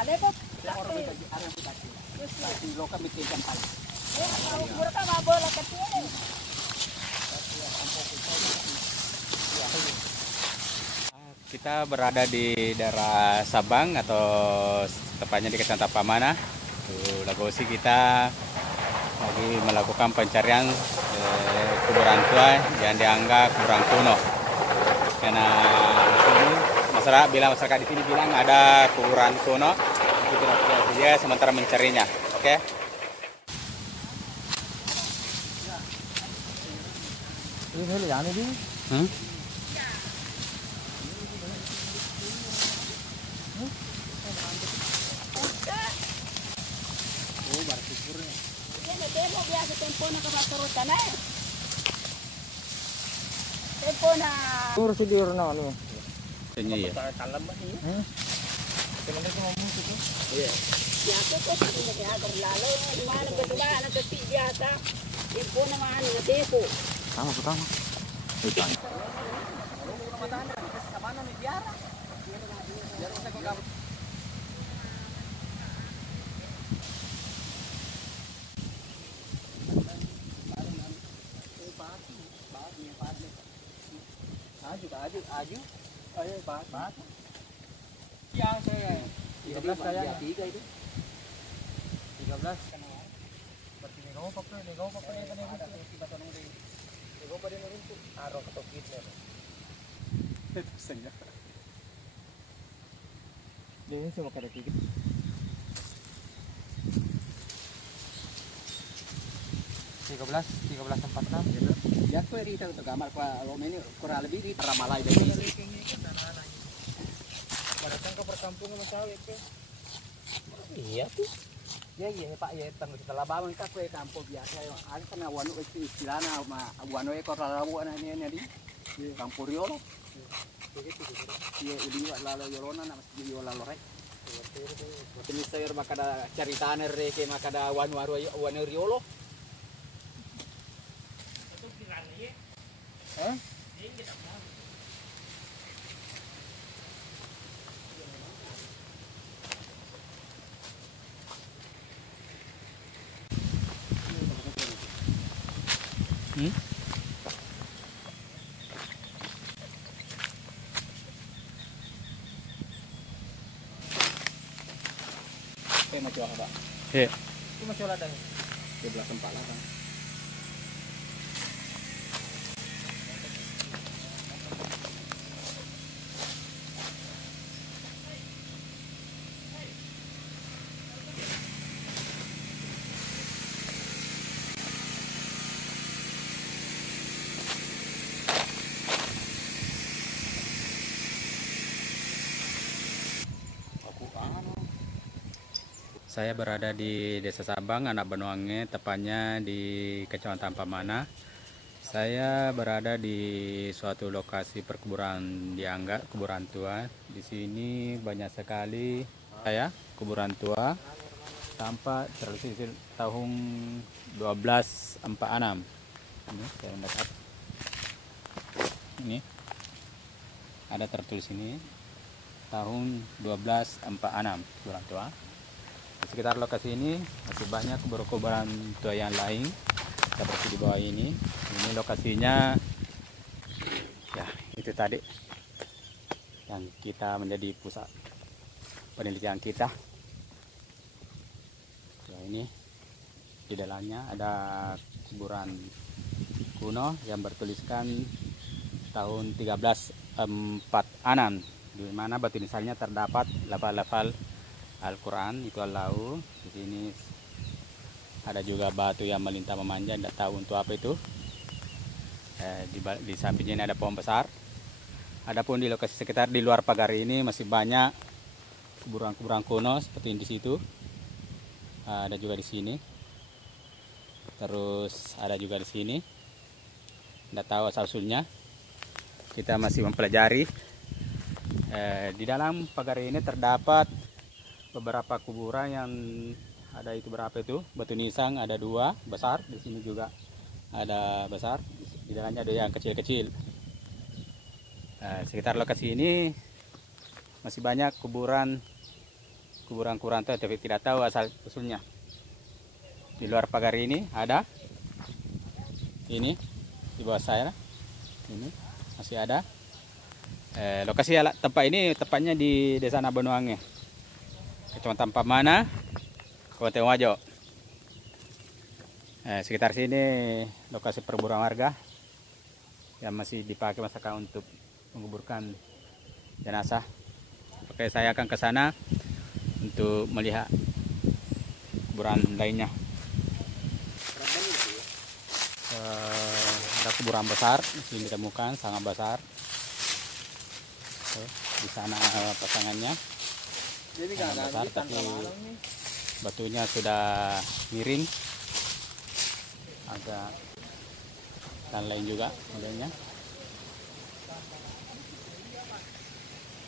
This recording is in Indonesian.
Kita berada di daerah Sabang atau tepatnya di Kecamatan Tampamana. Lagosi kita lagi melakukan pencarian kuburan tua yang dianggap kuburan kuno. Karena masyarakat di sini bilang ada kuburan kuno, dia sementara mencarinya. Oke. Prosedur no. Ini ya. Iya. Ya aku kok tidak ada berlalu mana berdua anak kecil biasa ibu nama anak kecil Sama pertama. Itu. Aju. Ayo Pak. Ya saya. 13 saya. 3 itu. 13. Berarti nego pa ni nego pa rin rin araw ka tokit na. Ito sanya. Ini semua kada tikit. 13:46. Ya kue rita untuk gambar kwa Romeni kurang lebih di Ramalai dari sini. Datang ke perkampungan Masawi ke. Iya tuh. Ya Pak ya setelah bangun ka kue kampung biasa yo. Ada kana wanu istilahna wanu ekor rawu ananya di kampung Riolo. Begitu. Iya uli lalo yorona nama siji yola lorek. Ini sayur makada caritaan reke makada wanu Riolo. Macam apa? Itu masih ada. 12 tempat lah kan. Saya berada di Desa Sabang, Anak Benoange, tepatnya di Kecamatan Tampamana. Saya berada di suatu lokasi perkuburan dianggap kuburan tua. Di sini banyak sekali kuburan tua tampak tersisir tahun 1246. Ini saya mendekat. Ini ada tertulis ini tahun 1246 kuburan tua. Di sekitar lokasi ini masih banyak kuburan tua yang lain seperti di bawah ini. Ini lokasinya ya itu tadi yang kita menjadi pusat penelitian kita. Ya, ini di dalamnya ada kuburan kuno yang bertuliskan tahun 1346 di mana batu nisannya terdapat lafal-lafal Al-Quran itu Allahu. Di sini ada juga batu yang melintang memanjang, tidak tahu untuk apa itu. Di sampingnya ini ada pohon besar. Adapun di lokasi sekitar di luar pagar ini masih banyak kuburan-kuburan kuno seperti di situ. Ada juga di sini. Terus ada juga di sini. Tidak tahu asal usulnya. Kita masih mempelajari. Di dalam pagar ini terdapat beberapa kuburan yang ada itu berapa itu batu nisan ada 2 besar, di sini juga ada besar, di dalamnya ada yang kecil-kecil. Sekitar lokasi ini masih banyak kuburan kuburan-kuburan itu, tapi tidak tahu asal usulnya. Di luar pagar ini ada, ini di bawah saya, ini masih ada. Lokasi tempat ini tepatnya di Desa Nabanuange, Kecamatan Pamana, Kabupaten Wajo. Sekitar sini lokasi perburuan warga yang masih dipakai masyarakat untuk menguburkan jenazah. Oke, saya akan ke sana untuk melihat kuburan lainnya. Ada kuburan besar yang ditemukan, sangat besar. Di sana pasangannya sangat besar, tapi batunya sudah miring, agak dan lain juga modelnya.